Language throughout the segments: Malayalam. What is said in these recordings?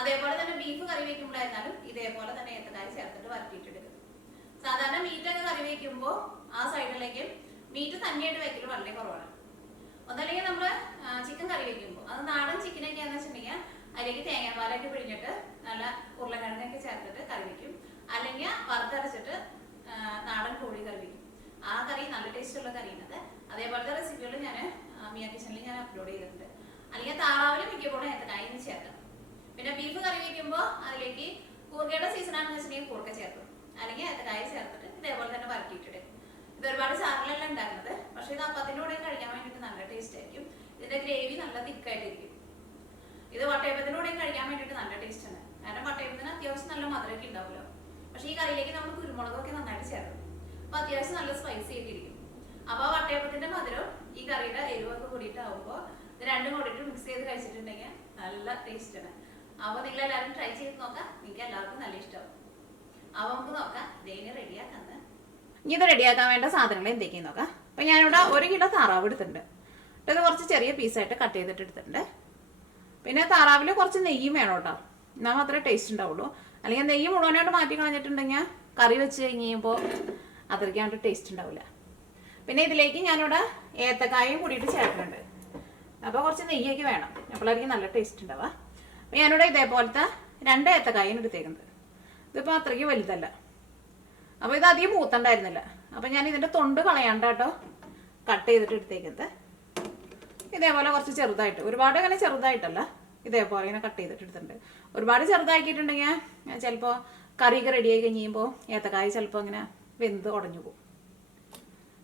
അതേപോലെ തന്നെ ബീഫ് കറി വെക്കുമ്പോഴായിരുന്നാലും ഇതേപോലെ തന്നെ ഏത്തക്കായ ചേർത്തിട്ട് വരട്ടിയിട്ടെടുക്കും. സാധാരണ മീറ്റൊക്കെ കറി വെക്കുമ്പോൾ ആ സൈഡിലേക്ക് മീറ്റ് തന്നെയായിട്ട് വെക്കൽ വളരെ കുറവാണ്. ഒന്നല്ലെങ്കിൽ നമ്മൾ ചിക്കൻ കറി വെക്കുമ്പോൾ അത് നാടൻ ചിക്കനൊക്കെയാണെന്ന് വെച്ചിട്ടുണ്ടെങ്കിൽ അതിലേക്ക് തേങ്ങാപ്പാലൊക്കെ പിഴിഞ്ഞിട്ട് നല്ല ഉരുളക്കിഴങ്ങൊക്കെ ചേർത്തിട്ട് കറി വെക്കും. അല്ലെങ്കിൽ വറുത്തരച്ചിട്ട് നാടൻ കോഴി കറി വെക്കും. ആ കറി നല്ല ടേസ്റ്റുള്ള കറിയാണത്. അതേപോലത്തെ റെസിപ്പികൾ ഞാൻ മിയ കിച്ചണിൽ ഞാൻ അപ്ലോഡ് ചെയ്തിട്ടുണ്ട്. അല്ലെങ്കിൽ താറാവിൽ മിക്കപ്പോഴും ഏത്തക്കായ ചേർക്കാം. പിന്നെ ബീഫ് കറി വെക്കുമ്പോൾ അതിലേക്ക് കൂർക്കയുടെ സീസണാണെന്ന് വെച്ചിട്ടുണ്ടെങ്കിൽ കൂർക്ക ചേർക്കും. അല്ലെങ്കിൽ ഏത്തക്കായ ചേർത്തിട്ട് ഇതേപോലെ തന്നെ വരട്ടിയിട്ടിടും. ഇത് ഒരുപാട് ചാറിലല്ല ഉണ്ടാക്കുന്നത്. പക്ഷെ ഇത് അപ്പത്തിൻ്റെ കൂടെ കഴിക്കാൻ വേണ്ടിയിട്ട് നല്ല ടേസ്റ്റ് ആയിരിക്കും. ഇതിന്റെ ഗ്രേവി നല്ല തിക്കായിട്ടിരിക്കും. ഇത് വട്ടയപ്പത്തിൻ്റെ കൂടെ കഴിക്കാൻ വേണ്ടിയിട്ട് നല്ല ടേസ്റ്റ് ആണ്. കാരണം വട്ടയപ്പത്തിന് അത്യാവശ്യം നല്ല മധുരമൊക്കെ ഉണ്ടാവുമല്ലോ. പക്ഷെ ഈ കറിയിലേക്ക് നമ്മൾ കുരുമുളകൊക്കെ നന്നായിട്ട് ചേർക്കും. അപ്പൊ അത്യാവശ്യം നല്ല സ്പൈസി ആയിട്ട് ഇരിക്കും. അപ്പൊ വട്ടയപ്പത്തിന്റെ മധുരവും ഈ കറിയുടെ എരിവൊക്കെ കൂടിയിട്ടാവുമ്പോൾ ഇത് രണ്ടും കൂടിയിട്ട് മിക്സ് ചെയ്ത് കഴിച്ചിട്ടുണ്ടെങ്കിൽ നല്ല ടേസ്റ്റ് ആണ്. അപ്പോൾ നിങ്ങൾ എല്ലാവരും ട്രൈ ചെയ്ത് നോക്കാം. നിങ്ങൾക്ക് എല്ലാവർക്കും നല്ല ഇഷ്ടമാവും. അപ്പോൾ നമുക്ക് നോക്കാം ഇതേനെ റെഡിയാക്കാന്ന്. ഇനി ഇത് റെഡിയാക്കാൻ വേണ്ട സാധനങ്ങൾ എന്തൊക്കെയാന്ന് നോക്കാം. അപ്പൊ ഞാനിവിടെ 1 കിലോ താറാവ് എടുത്തിട്ടുണ്ട്. ഇത് കുറച്ച് ചെറിയ പീസായിട്ട് കട്ട് ചെയ്തിട്ട് എടുത്തിട്ടുണ്ട്. പിന്നെ താറാവിൽ കുറച്ച് നെയ്യും വേണം കേട്ടോ. എന്നാൽ മാത്രമേ ടേസ്റ്റ് ഉണ്ടാവുള്ളൂ. അല്ലെങ്കിൽ നെയ്യ് മുഴുവനായിട്ട് മാറ്റി കളഞ്ഞിട്ടുണ്ടെങ്കിൽ കറി വെച്ച് കഴിയുമ്പോൾ അത്രയ്ക്കാണ്ട് ടേസ്റ്റ് ഉണ്ടാവില്ല. പിന്നെ ഇതിലേക്ക് ഞാനിവിടെ ഏത്തക്കായും കൂടിയിട്ട് ചേർക്കുന്നുണ്ട്. അപ്പോൾ കുറച്ച് നെയ്യൊക്കെ വേണം. അപ്പോഴായിരിക്കും നല്ല ടേസ്റ്റ് ഉണ്ടാവുക. അപ്പോൾ ഞാനിവിടെ ഇതേപോലത്തെ 2 ഏത്തക്കായാണ് എടുത്തേക്കുന്നത്. ഇതിപ്പോൾ അത്രയ്ക്ക് വലുതല്ല. അപ്പോൾ ഇത് അധികം മൂത്തണ്ടായിരുന്നില്ല. അപ്പോൾ ഞാൻ ഇതിൻ്റെ തൊണ്ട് കളയാണ്ട് കേട്ടോ കട്ട് ചെയ്തിട്ട് എടുത്തേക്കുന്നത്. ഇതേപോലെ കുറച്ച് ചെറുതായിട്ട്, ഒരുപാട് അങ്ങനെ ചെറുതായിട്ടല്ല, ഇതേപോലെ ഇങ്ങനെ കട്ട് ചെയ്തിട്ട് എടുത്തിട്ടുണ്ട്. ഒരുപാട് ചെറുതാക്കിയിട്ടുണ്ടെങ്കിൽ ചിലപ്പോൾ കറിയൊക്കെ റെഡിയായി കഴിയുമ്പോൾ ഏത്തക്കായ ചിലപ്പോൾ ഇങ്ങനെ വെന്ത് ഉടഞ്ഞു പോകും.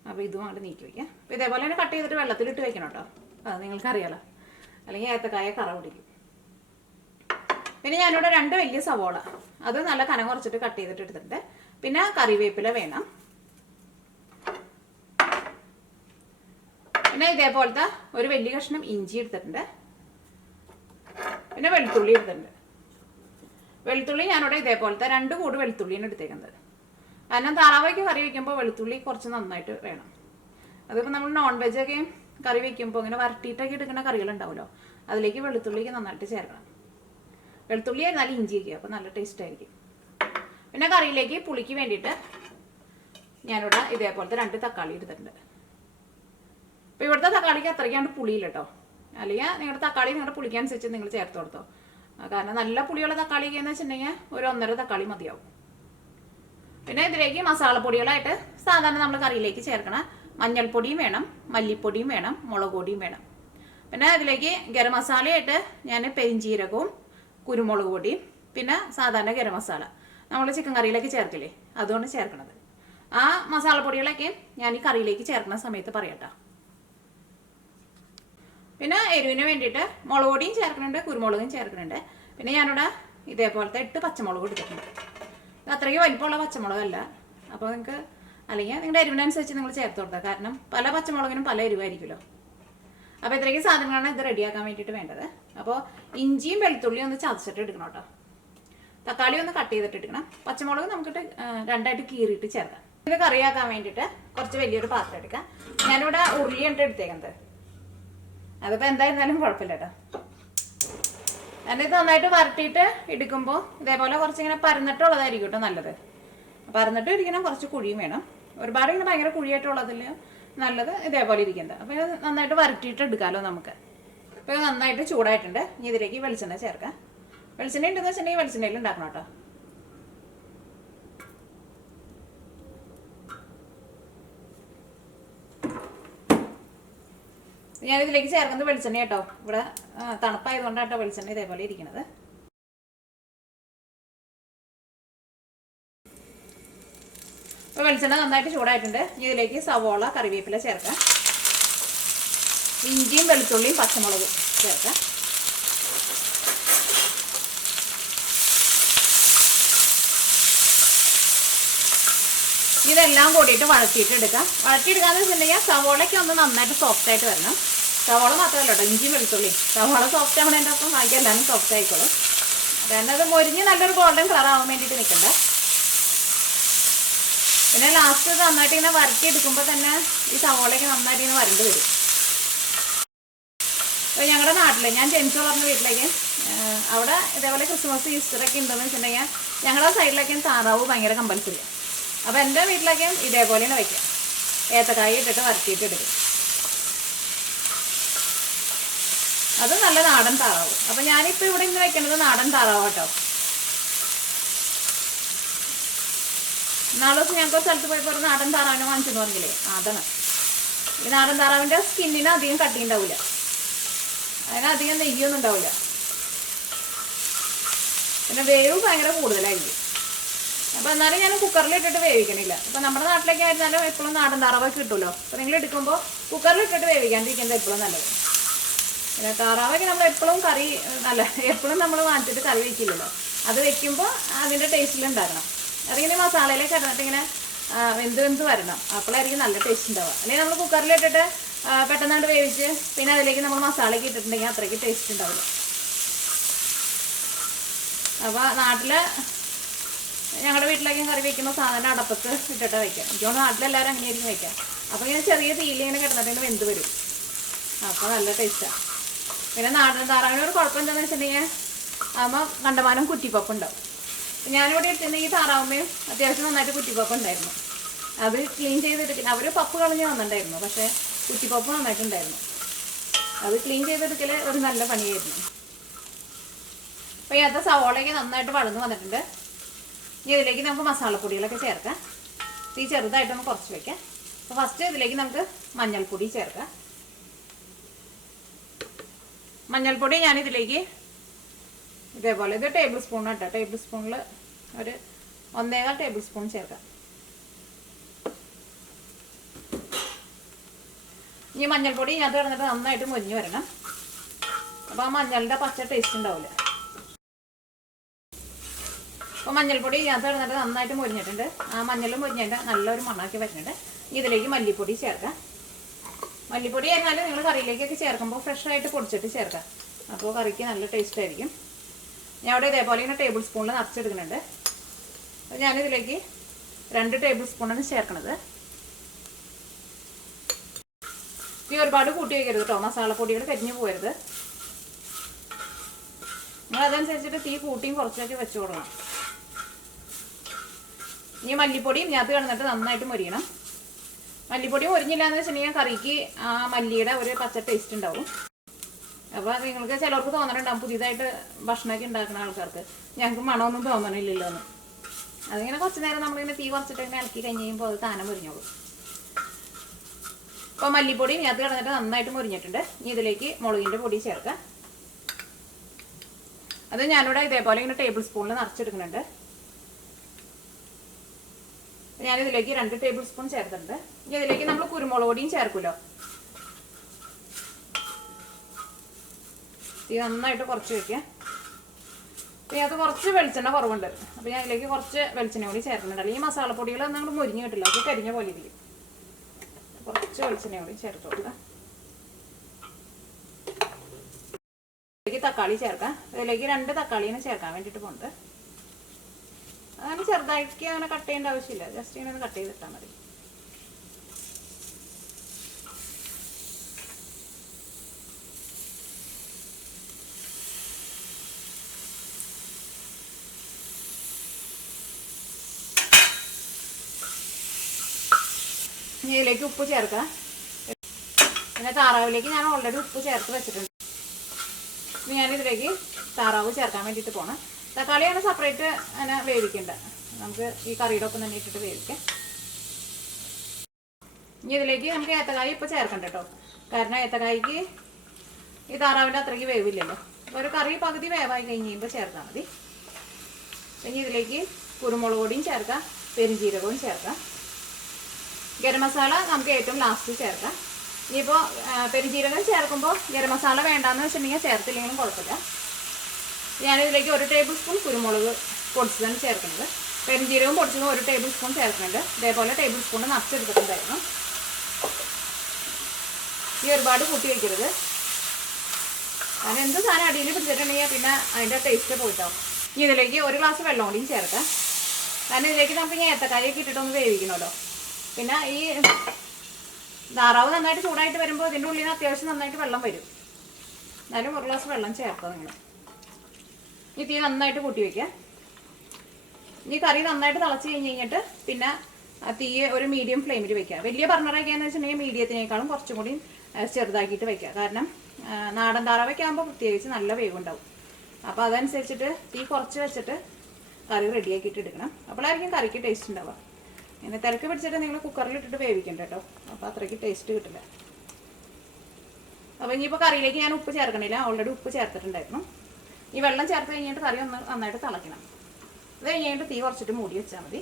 അപ്പോൾ ഇതും അങ്ങോട്ട് നീക്കി വയ്ക്കാം. അപ്പോൾ ഇതേപോലെ തന്നെ കട്ട് ചെയ്തിട്ട് വെള്ളത്തിലിട്ട് വെക്കണം കേട്ടോ. അത് നിങ്ങൾക്കറിയാലോ, അല്ലെങ്കിൽ ഏത്തക്കായ കറ പിടിക്കും. പിന്നെ ഞാനിവിടെ 2 വലിയ സവോള, അത് നല്ല കനം കുറച്ചിട്ട് കട്ട് ചെയ്തിട്ട് എടുത്തിട്ടുണ്ട്. പിന്നെ കറിവേപ്പില വേണം. പിന്നെ ഇതേപോലത്തെ ഒരു വലിയ കഷ്ണം ഇഞ്ചി എടുത്തിട്ടുണ്ട്. പിന്നെ വെളുത്തുള്ളി എടുത്തിട്ടുണ്ട്. വെളുത്തുള്ളി ഞാനിവിടെ ഇതേപോലത്തെ 2 കൂട് വെളുത്തുള്ളിയാണ് എടുത്തേക്കുന്നത്. കാരണം താറാവയ്ക്ക് കറി വയ്ക്കുമ്പോൾ വെളുത്തുള്ളി കുറച്ച് നന്നായിട്ട് വേണം. അതിപ്പോൾ നമ്മൾ നോൺ വെജൊക്കെ കറി വയ്ക്കുമ്പോൾ ഇങ്ങനെ വരട്ടിയിട്ടൊക്കെ എടുക്കുന്ന കറികളുണ്ടാവുമല്ലോ, അതിലേക്ക് വെളുത്തുള്ളിക്ക് നന്നായിട്ട് ചേർക്കണം. വെളുത്തുള്ളി ആയിരുന്നാലും ഇഞ്ചിയൊക്കെ, അപ്പോൾ നല്ല ടേസ്റ്റ് ആയിരിക്കും. പിന്നെ കറിയിലേക്ക് പുളിക്ക് വേണ്ടിയിട്ട് ഞാനിവിടെ ഇതേപോലത്തെ 2 തക്കാളി എടുത്തിട്ടുണ്ട്. അപ്പോൾ ഇവിടുത്തെ തക്കാളിക്ക് അത്രയ്ക്കാണ്ട് പുളിയില്ല കേട്ടോ. അല്ലെങ്കിൽ നിങ്ങളുടെ തക്കാളി നിങ്ങളുടെ പുളിക്കനുസരിച്ച് നിങ്ങൾ ചേർത്ത് കൊടുത്തോ. കാരണം നല്ല പുളിയുള്ള തക്കാളിക്ക് എന്ന് വെച്ചിട്ടുണ്ടെങ്കിൽ ഒരു 1.5 തക്കാളി മതിയാവും. പിന്നെ ഇതിലേക്ക് മസാലപ്പൊടികളായിട്ട് സാധാരണ നമ്മൾ കറിയിലേക്ക് ചേർക്കണം. മഞ്ഞൾപ്പൊടിയും വേണം, മല്ലിപ്പൊടിയും വേണം, മുളക് പൊടിയും വേണം. പിന്നെ അതിലേക്ക് ഗരം മസാലയായിട്ട് ഞാൻ പെരിഞ്ചീരകവും കുരുമുളക് പൊടിയും പിന്നെ സാധാരണ ഗരം മസാല നമ്മൾ ചിക്കൻ കറിയിലേക്ക് ചേർക്കില്ലേ, അതുകൊണ്ട് ചേർക്കണത്. ആ മസാലപ്പൊടികളൊക്കെ ഞാൻ ഈ കറിയിലേക്ക് ചേർക്കുന്ന സമയത്ത് പറയട്ടോ. പിന്നെ എരിവിന് വേണ്ടിയിട്ട് മുളക് പൊടിയും ചേർക്കുന്നുണ്ട്, കുരുമുളകും ചേർക്കുന്നുണ്ട്. പിന്നെ ഞാനിവിടെ ഇതേപോലത്തെ 8 പച്ചമുളക് എടുത്തിട്ടുണ്ട്. ഇത് അത്രയ്ക്ക് വലിപ്പമുള്ള പച്ചമുളകല്ല. അപ്പോൾ നിങ്ങൾക്ക് അല്ലെങ്കിൽ നിങ്ങളുടെ എരിവിനനുസരിച്ച് നിങ്ങൾ ചേർത്ത് കൊടുക്കുക. കാരണം പല പച്ചമുളകിനും പല എരിവായിരിക്കുമല്ലോ. അപ്പോൾ ഇത്രയ്ക്ക് സാധനങ്ങളാണ് ഇത് റെഡിയാക്കാൻ വേണ്ടിയിട്ട് വേണ്ടത്. അപ്പോൾ ഇഞ്ചിയും വെളുത്തുള്ളിയും ഒന്ന് ചതച്ചിട്ട് എടുക്കണം കേട്ടോ. തക്കാളി ഒന്ന് കട്ട് ചെയ്തിട്ട് എടുക്കണം. പച്ചമുളക് നമുക്കിട്ട് 2ആയിട്ട് കീറിയിട്ട് ചേർക്കാം. ഇത് കറിയാക്കാൻ വേണ്ടിയിട്ട് കുറച്ച് വലിയൊരു പാത്രം എടുക്കാം. ഞാനിവിടെ ഉരുളിയാണ് എടുത്തേക്കുന്നത്. അതിപ്പോൾ എന്തായിരുന്നാലും കുഴപ്പമില്ല കേട്ടോ. ഞാനിത് നന്നായിട്ട് വരട്ടിയിട്ട് എടുക്കുമ്പോൾ ഇതേപോലെ കുറച്ചിങ്ങനെ പരന്നിട്ടുള്ളതായിരിക്കും കേട്ടോ നല്ലത്. പരന്നിട്ട് ഇരിക്കണം, കുറച്ച് കുഴിയും വേണം. ഒരുപാട് ഇങ്ങനെ ഭയങ്കര കുഴിയായിട്ടുള്ളതിൽ നല്ലത് ഇതേപോലെ ഇരിക്കുന്നത്. അപ്പോൾ ഇത് നന്നായിട്ട് വരട്ടിയിട്ട് എടുക്കാമല്ലോ നമുക്ക്. അപ്പോൾ ഇത് നന്നായിട്ട് ചൂടായിട്ടുണ്ട്. ഇനി ഇതിലേക്ക് വെളിച്ചെണ്ണ ചേർക്കാം. വെളിച്ചെണ്ണ ഉണ്ടെന്ന് വെച്ചിട്ടുണ്ടെങ്കിൽ വെളിച്ചെണ്ണയിൽ ഉണ്ടാക്കണം കേട്ടോ. ഞാനിതിലേക്ക് ചേർക്കുന്നത് വെളിച്ചെണ്ണ കേട്ടോ. ഇവിടെ തണുപ്പായതുകൊണ്ടാണ് കേട്ടോ വെളിച്ചെണ്ണ ഇതേപോലെ ഇരിക്കുന്നത്. അപ്പോൾ വെളിച്ചെണ്ണ നന്നായിട്ട് ചൂടായിട്ടുണ്ട്. ഇനി ഇതിലേക്ക് സവോള, കറിവേപ്പില ചേർക്കാം. ഇഞ്ചിയും വെളുത്തുള്ളിയും പച്ചമുളകും ചേർക്കാം. ഇതെല്ലാം കൂടിയിട്ട് വഴറ്റിയിട്ട് എടുക്കാം. വഴറ്റിയെടുക്കാന്ന് വെച്ചിട്ടുണ്ടെങ്കിൽ സവോളയ്ക്ക് ഒന്ന് നന്നായിട്ട് സോഫ്റ്റ് ആയിട്ട് വരണം. സവോള മാത്രമല്ല കേട്ടോ, ഇഞ്ചിയും വെളുത്തുള്ളിയും. സവോള സോഫ്റ്റ് ആവണതിൻ്റെ ഒപ്പം ബാക്കി എല്ലാവരും സോഫ്റ്റ് ആയിക്കോളും. കാരണം അത് മൊരിഞ്ഞ് നല്ലൊരു ഗോൾഡൻ കളർ ആവാൻ വേണ്ടിയിട്ട് നിൽക്കണ്ട. പിന്നെ ലാസ്റ്റ് നന്നായിട്ട് ഇങ്ങനെ വരട്ടിയെടുക്കുമ്പോൾ തന്നെ ഈ സവോളയ്ക്ക് നന്നായിട്ട് ഇങ്ങനെ വരണ്ട് വരും. അപ്പോൾ ഞങ്ങളുടെ നാട്ടിൽ ഞാൻ ജനിച്ചു വളർന്ന വീട്ടിലേക്ക് അവിടെ ഇതേപോലെ ക്രിസ്മസ് ഈസ്റ്ററൊക്കെ ഉണ്ടെന്ന് വെച്ചിട്ടുണ്ടെങ്കിൽ ഞങ്ങളുടെ സൈഡിലൊക്കെ താറാവ് ഭയങ്കര കമ്പൽസറി. അപ്പോൾ എൻ്റെ വീട്ടിലൊക്കെ ഇതേപോലെയാണ് വയ്ക്കുക. ഏത്തക്കായ ഇട്ടിട്ട് വരട്ടിയിട്ട് എടുക്കും. അത് നല്ല നാടൻ താറാവ്. അപ്പോൾ ഞാനിപ്പോൾ ഇവിടെ ഇന്ന് വെക്കുന്നത് നാടൻ താറാവ് കേട്ടോ. നാളെ ദിവസം ഞങ്ങൾക്ക് ഒരു സ്ഥലത്ത് പോയപ്പോൾ ഒരു നാടൻ താറാവിനെ വാങ്ങിച്ചെന്ന് പറഞ്ഞില്ലേ, അതാണ്. ഈ നാടൻ താറാവിൻ്റെ സ്കിന്നിന് അധികം കട്ടി ഉണ്ടാവില്ല, അതിനധികം നെയ്യൊന്നും ഉണ്ടാവില്ല, പിന്നെ വേവ് ഭയങ്കര കൂടുതലായിരിക്കും. അപ്പോൾ എന്നാലും ഞാൻ കുക്കറിലിട്ടിട്ട് വേവിക്കണില്ല. ഇപ്പോൾ നമ്മുടെ നാട്ടിലേക്ക് ആയിരുന്നാലും എപ്പോഴും നാടൻ താറാവൊക്കെ കിട്ടുമല്ലോ. അപ്പോൾ നിങ്ങൾ എടുക്കുമ്പോൾ കുക്കറിലിട്ടിട്ട് വേവിക്കാണ്ടിരിക്കുന്നത് എപ്പോഴും നല്ലത്. പിന്നെ താറാവൊക്കെ നമ്മൾ എപ്പോഴും കറി എപ്പോഴും നമ്മൾ വാങ്ങിച്ചിട്ട് കറി വയ്ക്കില്ലല്ലോ. അത് വെക്കുമ്പോൾ അതിൻ്റെ ടേസ്റ്റിലുണ്ടാക്കണം. അതിങ്ങനെ മസാലയിലേക്ക് ഇടന്നിട്ട് ഇങ്ങനെ വെന്ത് വരണം. അപ്പോഴായിരിക്കും നല്ല ടേസ്റ്റ് ഉണ്ടാവുക. അല്ലെങ്കിൽ നമ്മൾ കുക്കറിലിട്ടിട്ട് പെട്ടെന്നാണ്ട് വേവിച്ച് പിന്നെ അതിലേക്ക് നമ്മൾ മസാലയൊക്കെ ഇട്ടിട്ടുണ്ടെങ്കിൽ അത്രയ്ക്ക് ടേസ്റ്റ് ഉണ്ടാവില്ല. അപ്പോൾ നാട്ടിൽ ഞങ്ങളുടെ വീട്ടിലേക്കും കറി വയ്ക്കുമ്പോൾ സാധാരണ അടപ്പത്ത് ഇട്ടിട്ട് വയ്ക്കാം. എനിക്കോണ്ട് നാട്ടിലെല്ലാവരും അങ്ങനെയായിരിക്കും വയ്ക്കാം. അപ്പോൾ ഇങ്ങനെ ചെറിയ തീയിൽ ഇങ്ങനെ കിടന്നിട്ട് വെന്ത് വരും. അപ്പോൾ നല്ല ടേസ്റ്റാണ്. പിന്നെ നാടൻ താറാവിന് ഒരു കുഴപ്പം എന്താണെന്ന് വെച്ചിട്ടുണ്ടെങ്കിൽ ആകുമ്പോൾ കണ്ടമാനം കുറ്റിപ്പപ്പ് ഉണ്ടാവും. ഞാനിവിടെ ഇട്ടിട്ടുണ്ടെങ്കിൽ ഈ താറാവുമ്മയും അത്യാവശ്യം നന്നായിട്ട് കുറ്റിപ്പപ്പ് ഉണ്ടായിരുന്നു. അത് ക്ലീൻ ചെയ്തെടുക്കില്ല. അവർ പപ്പ് കളഞ്ഞ് വന്നിട്ടുണ്ടായിരുന്നു, പക്ഷേ കുറ്റിപ്പപ്പ് നന്നായിട്ടുണ്ടായിരുന്നു. അത് ക്ലീൻ ചെയ്തെടുക്കൽ ഒരു നല്ല പണിയായിരുന്നു. അപ്പോൾ ഈ സവോളയൊക്കെ നന്നായിട്ട് വഴന്ന് വന്നിട്ടുണ്ട്. ഇനി ഇതിലേക്ക് നമുക്ക് മസാലപ്പൊടികളൊക്കെ ചേർക്കാം. ഈ ചെറുതായിട്ടൊന്ന് കുറച്ച് വയ്ക്കാം. അപ്പോൾ ഫസ്റ്റ് ഇതിലേക്ക് നമുക്ക് മഞ്ഞൾപ്പൊടി ചേർക്കാം. മഞ്ഞൾപ്പൊടി ഞാനിതിലേക്ക് ഇതേപോലെ ഇത് ടേബിൾ സ്പൂൺ കേട്ടോ. ടേബിൾ സ്പൂണിൽ ഒരു 1.25 ടേബിൾ സ്പൂൺ ചേർക്കാം. ഇനി മഞ്ഞൾപ്പൊടി ഇതിനകത്ത് കിടന്നിട്ട് നന്നായിട്ട് മുരിഞ്ഞ് വരണം. അപ്പോൾ ആ മഞ്ഞളുടെ പച്ച ടേസ്റ്റ് ഉണ്ടാവില്ല. അപ്പോൾ മഞ്ഞൾപ്പൊടി ഇതിനകത്ത് കിടന്നിട്ട് നന്നായിട്ട് മുരിഞ്ഞിട്ടുണ്ട്. ആ മഞ്ഞളും മുരിഞ്ഞിട്ട് നല്ലൊരു മണമാക്കി വരുന്നുണ്ട്. ഇതിലേക്ക് മല്ലിപ്പൊടി ചേർക്കാം. മല്ലിപ്പൊടി ആയിരുന്നാലും നിങ്ങൾ കറിയിലേക്കൊക്കെ ചേർക്കുമ്പോൾ ഫ്രഷായിട്ട് പൊടിച്ചിട്ട് ചേർക്കാം. അപ്പോൾ കറിക്ക് നല്ല ടേസ്റ്റ് ആയിരിക്കും. ഞാൻ അവിടെ ഇതേപോലെ ഇങ്ങനെ ടേബിൾ സ്പൂണിൽ നിറച്ചെടുക്കുന്നുണ്ട്. അപ്പോൾ ഞാനിതിലേക്ക് 2 ടേബിൾ സ്പൂണാണ് ചേർക്കണത്. ഈ ഒരുപാട് കൂട്ടി വയ്ക്കരുത് കേട്ടോ. മസാലപ്പൊടികൾ കരിഞ്ഞു പോകരുത്. നിങ്ങൾ അതനുസരിച്ചിട്ട് തീ കൂട്ടിയും കുറച്ചൊക്കെ വെച്ച് കൊടുക്കണം. ഇനി മല്ലിപ്പൊടിയും ഇതിനകത്ത് കിടന്നിട്ട് നന്നായിട്ട് മൊരിയണം. മല്ലിപ്പൊടി മൊരിഞ്ഞില്ല എന്ന് വെച്ചിട്ടുണ്ടെങ്കിൽ കറിക്ക് ആ മല്ലിയുടെ ഒരു പച്ച ടേസ്റ്റ് ഉണ്ടാവും. അപ്പോൾ നിങ്ങൾക്ക് ചിലർക്ക് തോന്നലുണ്ടാവും പുതിയതായിട്ട് ഭക്ഷണമൊക്കെ ഉണ്ടാക്കുന്ന ആൾക്കാർക്ക് ഞങ്ങൾക്ക് മണമൊന്നും തോന്നണില്ലല്ലോ എന്ന്. അതിങ്ങനെ കുറച്ച് നേരം നമ്മളിങ്ങനെ തീ കുറച്ചിട്ട് ഇങ്ങനെ ഇളക്കി കഴിഞ്ഞ് കഴിയുമ്പോൾ അത് താനം മുരിഞ്ഞോളും. അപ്പോൾ മല്ലിപ്പൊടി ഇതിനകത്ത് കിടന്നിട്ട് നന്നായിട്ട് മുരിഞ്ഞിട്ടുണ്ട്. ഇനി ഇതിലേക്ക് മുളകിൻ്റെ പൊടി ചേർക്കാം. അത് ഞാനിവിടെ ഇതേപോലെ ഇങ്ങനെ ടേബിൾ സ്പൂണിൽ നിറച്ചെടുക്കുന്നുണ്ട്. ഞാനിതിലേക്ക് 2 ടേബിൾ സ്പൂൺ ചേർത്തിട്ടുണ്ട്. ഇനി ഇതിലേക്ക് നമ്മൾ കുരുമുളക് പൊടിയും ചേർക്കുമല്ലോ. ഇത് നന്നായിട്ട് കുറച്ച് വയ്ക്കാം. പിന്നെ അത് കുറച്ച് വെളിച്ചെണ്ണ കുറവുണ്ട്. അപ്പോൾ ഞാൻ ഇതിലേക്ക് കുറച്ച് വെളിച്ചെണ്ണ കൂടി ചേർക്കുന്നുണ്ട്. അല്ലെങ്കിൽ മസാലപ്പൊടികൾ നമ്മൾ മുരിഞ്ഞ് കിട്ടില്ല, അത് കരിഞ്ഞ പോലെ ഇരിക്കും. കുറച്ച് വെളിച്ചെണ്ണ കൂടി ചേർത്ത് കൊടുക്കാം. ഇതിലേക്ക് തക്കാളി ചേർക്കാം. ഇതിലേക്ക് 2 തക്കാളിയാണ് ചേർക്കാൻ വേണ്ടിയിട്ട് പോകുന്നത്. അങ്ങനെ ചെറുതാക്കി അങ്ങനെ കട്ട് ചെയ്യേണ്ട ആവശ്യമില്ല. ജസ്റ്റ് ഇങ്ങനെ കട്ട് ചെയ്തിട്ടാൽ മതി. ഇതിലേക്ക് ഉപ്പ് ചേർക്കാം. പിന്നെ താറാവിലേക്ക് ഞാൻ ഓൾറെഡി ഉപ്പ് ചേർത്ത് വെച്ചിട്ടുണ്ട്. ഇനി ഞാനിതിലേക്ക് താറാവ് ചേർക്കാൻ വേണ്ടിയിട്ട് പോകണം. തക്കാളിയാണ് സെപ്പറേറ്റ് അങ്ങനെ വേവിക്കേണ്ട. നമുക്ക് ഈ കറിയുടെ ഒപ്പം തന്നെ ഇട്ടിട്ട് വേവിക്കാം. ഇനി ഇതിലേക്ക് നമുക്ക് ഏത്തക്കായ ഇപ്പോൾ ചേർക്കണ്ട കേട്ടോ. കാരണം ഏത്തക്കായ്ക്ക് ഈ താറാവിൻ്റെ അത്രയ്ക്ക് വേവില്ലല്ലോ. അപ്പോൾ ഒരു കറി പകുതി വേവായി കഴിഞ്ഞ് കഴിയുമ്പോൾ ചേർത്താൽ മതി. ഇനി ഇതിലേക്ക് കുരുമുളക് പൊടിയും ചേർക്കാം, പെരുംജീരകവും ചേർക്കാം. ഗരം മസാല നമുക്ക് ഏറ്റവും ലാസ്റ്റ് ചേർക്കാം. ഇനിയിപ്പോൾ പെരുംജീരകം ചേർക്കുമ്പോൾ ഗരം മസാല വേണ്ടാന്ന് വെച്ചിട്ടുണ്ടെങ്കിൽ ചേർത്തില്ലെങ്കിലും കുഴപ്പമില്ല. ഞാനിതിലേക്ക് 1 ടേബിൾ സ്പൂൺ കുരുമുളക് പൊടിച്ചതാണ് ചേർക്കുന്നത്. പെരുംജീരകം പൊടിച്ചത് 1 ടേബിൾ സ്പൂൺ ചേർക്കുന്നുണ്ട്. ഇതേപോലെ ടേബിൾ സ്പൂൺ നിറച്ചെടുത്തിട്ടുണ്ടായിരുന്നു. ഈ ഒരുപാട് കൂട്ടി വയ്ക്കരുത്. കാരണം എന്ത് സാധനം അടിയിൽ പിടിച്ചിട്ടുണ്ടെങ്കിൽ പിന്നെ അതിൻ്റെ ടേസ്റ്റ് പോയിട്ടാവും. ഇനി ഇതിലേക്ക് 1 ഗ്ലാസ് വെള്ളം കൂടിയും ചേർക്കാം. കാരണം ഇതിലേക്ക് നമുക്ക് ഇനി ഏത്തക്കായൊക്കെ ഇട്ടിട്ടൊന്ന് വേവിക്കണമല്ലോ. പിന്നെ ഈ താറാവ് നന്നായിട്ട് ചൂടായിട്ട് വരുമ്പോൾ ഇതിൻ്റെ ഉള്ളിൽ നിന്ന് അത്യാവശ്യം നന്നായിട്ട് വെള്ളം വരും. എന്നാലും 1 ഗ്ലാസ് വെള്ളം ചേർക്കാം നിങ്ങൾ. ഈ തീ നന്നായിട്ട് കൂട്ടി വയ്ക്കുക. ഈ കറി നന്നായിട്ട് തിളച്ച് കഴിഞ്ഞിട്ട് പിന്നെ തീ ഒരു മീഡിയം ഫ്ലെയിമിൽ വെക്കുക. വലിയ ബർണറൊക്കെയാണെന്ന് വെച്ചിട്ടുണ്ടെങ്കിൽ മീഡിയത്തിനേക്കാളും കുറച്ചും കൂടി ചെറുതാക്കിയിട്ട് വെക്കുക. കാരണം നാടൻ താറാവൊക്കെ ആകുമ്പോൾ പ്രത്യേകിച്ച് നല്ല വേവുണ്ടാവും. അപ്പോൾ അതനുസരിച്ചിട്ട് തീ കുറച്ച് വെച്ചിട്ട് കറി റെഡിയാക്കിയിട്ട് എടുക്കണം. അപ്പോഴായിരിക്കും കറിക്ക് ടേസ്റ്റ് ഉണ്ടാവുക. ഇങ്ങനെ തിരക്ക് പിടിച്ചിട്ട് നിങ്ങൾ കുക്കറിലിട്ടിട്ട് വേവിക്കണ്ട കേട്ടോ, അപ്പോൾ അത്രയ്ക്ക് ടേസ്റ്റ് കിട്ടില്ല. അപ്പോൾ ഇനിയിപ്പോൾ കറിയിലേക്ക് ഞാൻ ഉപ്പ് ചേർക്കണില്ല, ഓൾറെഡി ഉപ്പ് ചേർത്തിട്ടുണ്ടായിരുന്നു. ഈ വെള്ളം ചേർത്ത് കഴിഞ്ഞിട്ട് കറി ഒന്ന് നന്നായിട്ട് തിളയ്ക്കണം. അത് കഴിഞ്ഞിട്ട് തീ കുറച്ചിട്ട് മൂടി വെച്ചാൽ മതി.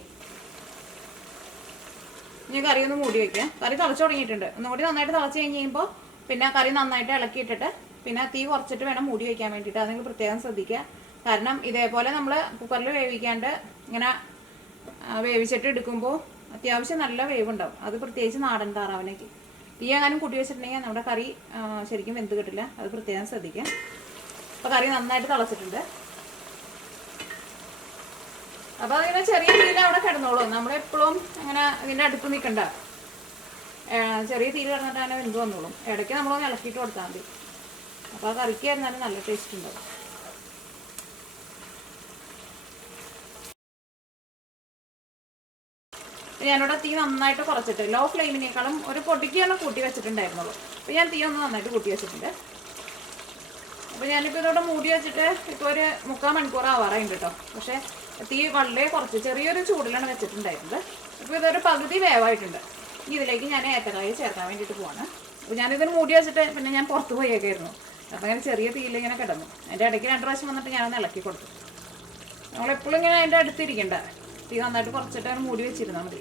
ഇനി കറി ഒന്ന് മൂടി വയ്ക്കുക. കറി തിളച്ച് തുടങ്ങിയിട്ടുണ്ട്. ഒന്നുകൂടി നന്നായിട്ട് തിളച്ച് കഴിഞ്ഞ് കഴിയുമ്പോൾ പിന്നെ കറി നന്നായിട്ട് ഇളക്കിയിട്ടിട്ട് പിന്നെ തീ കുറച്ചിട്ട് വേണം മൂടി വയ്ക്കാൻ വേണ്ടിയിട്ട്. അത് നിങ്ങൾ പ്രത്യേകം ശ്രദ്ധിക്കുക. കാരണം ഇതേപോലെ നമ്മൾ കുക്കറിൽ വേവിക്കാണ്ട് ഇങ്ങനെ വേവിച്ചിട്ട് എടുക്കുമ്പോൾ അത്യാവശ്യം നല്ല വേവുണ്ടാവും. അത് പ്രത്യേകിച്ച് നാടൻ താറാവിനേക്ക്. തീ എങ്ങാനും കൂട്ടി വെച്ചിട്ടുണ്ടെങ്കിൽ നമ്മുടെ കറി ശരിക്കും വെന്ത് കിട്ടില്ല. അത് പ്രത്യേകം ശ്രദ്ധിക്കാം. അപ്പോൾ കറി നന്നായിട്ട് തിളച്ചിട്ടുണ്ട്. അപ്പോൾ അതിങ്ങനെ ചെറിയ തീയിൽ അവിടെ കിടന്നോളൂ. നമ്മളെപ്പോഴും അങ്ങനെ ഇതിൻ്റെ അടുത്ത് നിൽക്കണ്ട. ചെറിയ തീയിൽ കിടന്നിട്ട് അങ്ങനെ വെന്ത് വന്നോളും. ഇടയ്ക്ക് നമ്മളൊന്ന് ഇളക്കിയിട്ട് കൊടുത്താൽ മതി. അപ്പോൾ ആ കറിക്ക് ആയിരുന്നാലും നല്ല ടേസ്റ്റ് ഉണ്ടാവും. ഞാനിവിടെ തീ നന്നായിട്ട് കുറച്ചിട്ട് ലോ ഫ്ലെയിമിനേക്കാളും ഒരു പൊടിക്കാണ് കൂട്ടി വെച്ചിട്ടുണ്ടായിരുന്നുള്ളൂ. അപ്പോൾ ഞാൻ തീ ഒന്ന് നന്നായിട്ട് കൂട്ടി വെച്ചിട്ടുണ്ട്. അപ്പോൾ ഞാനിപ്പോൾ ഇതോടെ മൂടി വെച്ചിട്ട് ഇപ്പോൾ ഒരു 3/4 മണിക്കൂർ ആവാറായിട്ടുണ്ട് കേട്ടോ. പക്ഷേ തീ വളരെ കുറച്ച് ചെറിയൊരു ചൂടിലാണ് വെച്ചിട്ടുണ്ടായിരുന്നത്. അപ്പോൾ ഇതൊരു പകുതി വേവായിട്ടുണ്ട്. ഇതിലേക്ക് ഞാൻ ഏത്തക്കായ ചേർക്കാൻ വേണ്ടിയിട്ട് പോവാണ്. അപ്പോൾ ഞാനിതിന് മൂടി വെച്ചിട്ട് പിന്നെ ഞാൻ പുറത്ത് പോയേക്കായിരുന്നു. അപ്പോൾ അങ്ങനെ ചെറിയ തീയിൽ ഇങ്ങനെ കിടന്നു. അതിൻ്റെ ഇടയ്ക്ക് 2 പ്രാവശ്യം വന്നിട്ട് ഞാനൊന്ന് ഇളക്കി കൊടുത്തു. നമ്മളെപ്പോഴും ഇങ്ങനെ അതിൻ്റെ അടുത്തിരിക്കണ്ട. തീ നന്നായിട്ട് കുറച്ചിട്ട് അങ്ങനെ മൂടി വെച്ചിരുന്നാൽ മതി.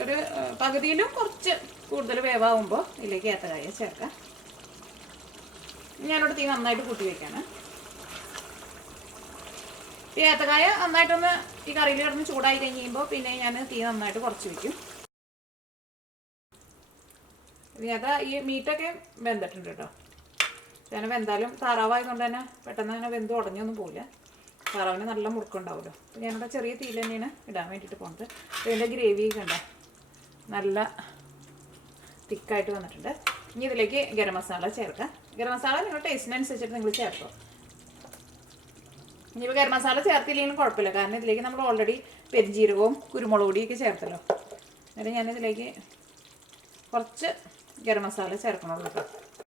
ഒരു പകുതിയിലും കുറച്ച് കൂടുതൽ വേവാകുമ്പോൾ ഇതിലേക്ക് ഏത്തക്കായ ചേർക്കാം. ഞാനിവിടെ തീ നന്നായിട്ട് കൂട്ടി വയ്ക്കാണ്. ഈ ഏത്തക്കായ നന്നായിട്ടൊന്ന് ഈ കറിയിൽ കിടന്ന് ചൂടായി കഴിയുമ്പോൾ പിന്നെ ഞാൻ തീ നന്നായിട്ട് കുറച്ച് വയ്ക്കും. ഈ മീറ്റൊക്കെ വെന്തിട്ടുണ്ട് കേട്ടോ. ഞാൻ വെന്താലും താറാവായതുകൊണ്ട് തന്നെ പെട്ടെന്ന് അങ്ങനെ വെന്ത് ഉടഞ്ഞൊന്നും പോവില്ല. താറാവിന് നല്ല മുറുക്കുണ്ടാവുമല്ലോ. അപ്പോൾ ഞാനിവിടെ ചെറിയ തീയിൽ തന്നെയാണ് ഇടാൻ വേണ്ടിയിട്ട് പോകുന്നത്. ഇതിൻ്റെ ഗ്രേവി കണ്ട നല്ല തിക്കായിട്ട് വന്നിട്ടുണ്ട്. ഇനി ഇതിലേക്ക് ഗരം മസാല ചേർക്കാം. ഗരം മസാല നിങ്ങളുടെ ടേസ്റ്റിനനുസരിച്ചിട്ട് നിങ്ങൾ ചേർത്തോ. ഇനിയിപ്പോൾ ഗരം മസാല ചേർത്തില്ലെങ്കിലും കുഴപ്പമില്ല. കാരണം ഇതിലേക്ക് നമ്മൾ ഓൾറെഡി പെരുംജീരകവും കുരുമുളക് പൊടിയൊക്കെ ചേർത്തല്ലോ. എന്നിട്ട് ഞാനിതിലേക്ക് കുറച്ച് ഗരം മസാല ചേർക്കണുള്ളൂ കേട്ടോ.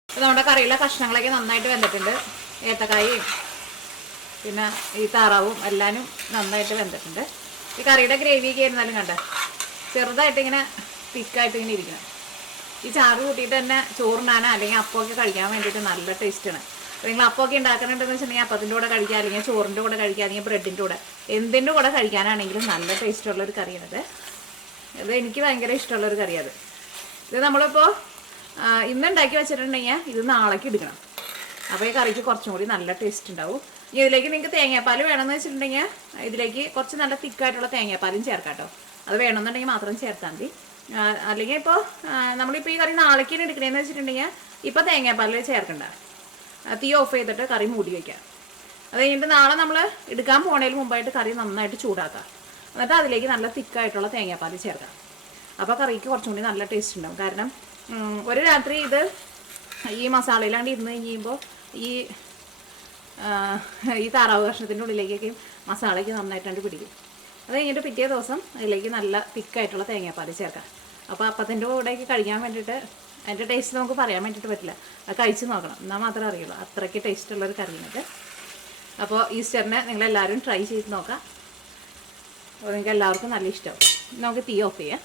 അപ്പോൾ നമ്മുടെ കറിയിലെ കഷ്ണങ്ങളൊക്കെ നന്നായിട്ട് വെന്തിട്ടുണ്ട്. ഏത്തക്കായയും പിന്നെ ഈ താറാവും എല്ലാവരും നന്നായിട്ട് വെന്തിട്ടുണ്ട്. ഈ കറിയുടെ ഗ്രേവിയൊക്കെ ആയിരുന്നാലും കണ്ട ചെറുതായിട്ട് ഇങ്ങനെ തിക്കായിട്ട് ഇങ്ങനെ ഇരിക്കണം. ഈ ചാറ് കൂട്ടിയിട്ട് തന്നെ ചോറിനാനോ അല്ലെങ്കിൽ അപ്പമൊക്കെ കഴിക്കാൻ വേണ്ടിയിട്ട് നല്ല ടേസ്റ്റാണ്. നിങ്ങൾ അപ്പമൊക്കെ ഉണ്ടാക്കുന്നുണ്ടെന്ന് വെച്ചിട്ടുണ്ടെങ്കിൽ അപ്പത്തിൻ്റെ കൂടെ കഴിക്കുക, അല്ലെങ്കിൽ ചോറിൻ്റെ കൂടെ കഴിക്കുക, അല്ലെങ്കിൽ ബ്രെഡിൻ്റെ കൂടെ എന്തിൻ്റെ കൂടെ കഴിക്കാനാണെങ്കിലും നല്ല ടേസ്റ്റുള്ളൊരു കറിയാണിത്. ഇത് എനിക്ക് ഭയങ്കര ഇഷ്ടമുള്ളൊരു കറിയാണ്. ഇത് നമ്മളിപ്പോൾ ഇന്നുണ്ടാക്കി വെച്ചിട്ടുണ്ടെങ്കിൽ ഇത് നാളേക്ക് എടുക്കണം. അപ്പോൾ ഈ കറിക്ക് കുറച്ചും കൂടി നല്ല ടേസ്റ്റ് ഉണ്ടാവും. ഇനി ഇതിലേക്ക് നിങ്ങൾക്ക് തേങ്ങാപ്പാൽ വേണമെന്ന് വെച്ചിട്ടുണ്ടെങ്കിൽ ഇതിലേക്ക് കുറച്ച് നല്ല തിക്കായിട്ടുള്ള തേങ്ങാപ്പാലും ചേർക്കാം കേട്ടോ. അത് വേണമെന്നുണ്ടെങ്കിൽ മാത്രം ചേർത്താൽ മതി. അല്ലെങ്കിൽ ഇപ്പോൾ നമ്മളിപ്പോൾ ഈ കറി നാളേക്ക് എടുക്കണേന്ന് വെച്ചിട്ടുണ്ടെങ്കിൽ ഇപ്പോൾ തേങ്ങാപ്പാൽ ചേർക്കണ്ട. തീ ഓഫ് ചെയ്തിട്ട് കറി മൂടി വയ്ക്കാം. അത് കഴിഞ്ഞിട്ട് നാളെ നമ്മൾ എടുക്കാൻ പോണതിന് മുമ്പായിട്ട് കറി നന്നായിട്ട് ചൂടാക്കാം. എന്നിട്ട് അതിലേക്ക് നല്ല തിക്കായിട്ടുള്ള തേങ്ങാപ്പാൽ ചേർക്കാം. അപ്പോൾ കറിക്ക് കുറച്ചും കൂടി നല്ല ടേസ്റ്റ് ഉണ്ടാവും. കാരണം ഒരു രാത്രി ഇത് ഈ മസാലയിലാണ്ട് ഇരുന്ന് കഴിയുമ്പോൾ ഈ താറാവ് കഷ്ണത്തിൻ്റെ ഉള്ളിലേക്കൊക്കെ മസാലയ്ക്ക് നന്നായിട്ടാണ്ട് പിടിക്കും. അത് കഴിഞ്ഞിട്ട് പിറ്റേ ദിവസം അതിലേക്ക് നല്ല തിക്കായിട്ടുള്ള തേങ്ങാപ്പാൽ ചേർക്കാം. അപ്പോൾ അപ്പത്തിൻ്റെ കൂടെയൊക്കെ കഴിക്കാൻ വേണ്ടിയിട്ട് അതിൻ്റെ ടേസ്റ്റ് നമുക്ക് പറയാൻ വേണ്ടിയിട്ട് പറ്റില്ല. അത് കഴിച്ച് നോക്കണം, എന്നാൽ മാത്രമേ അറിയുള്ളൂ. അത്രയ്ക്ക് ടേസ്റ്റുള്ളൊരു കറിയാണിത്. അപ്പോൾ ഈസ്റ്ററിനെ നിങ്ങളെല്ലാവരും ട്രൈ ചെയ്ത് നോക്കാം. അപ്പോൾ നിങ്ങൾക്ക് എല്ലാവർക്കും നല്ല ഇഷ്ടമാവും. നമുക്ക് തീ ഓഫ് ചെയ്യാം.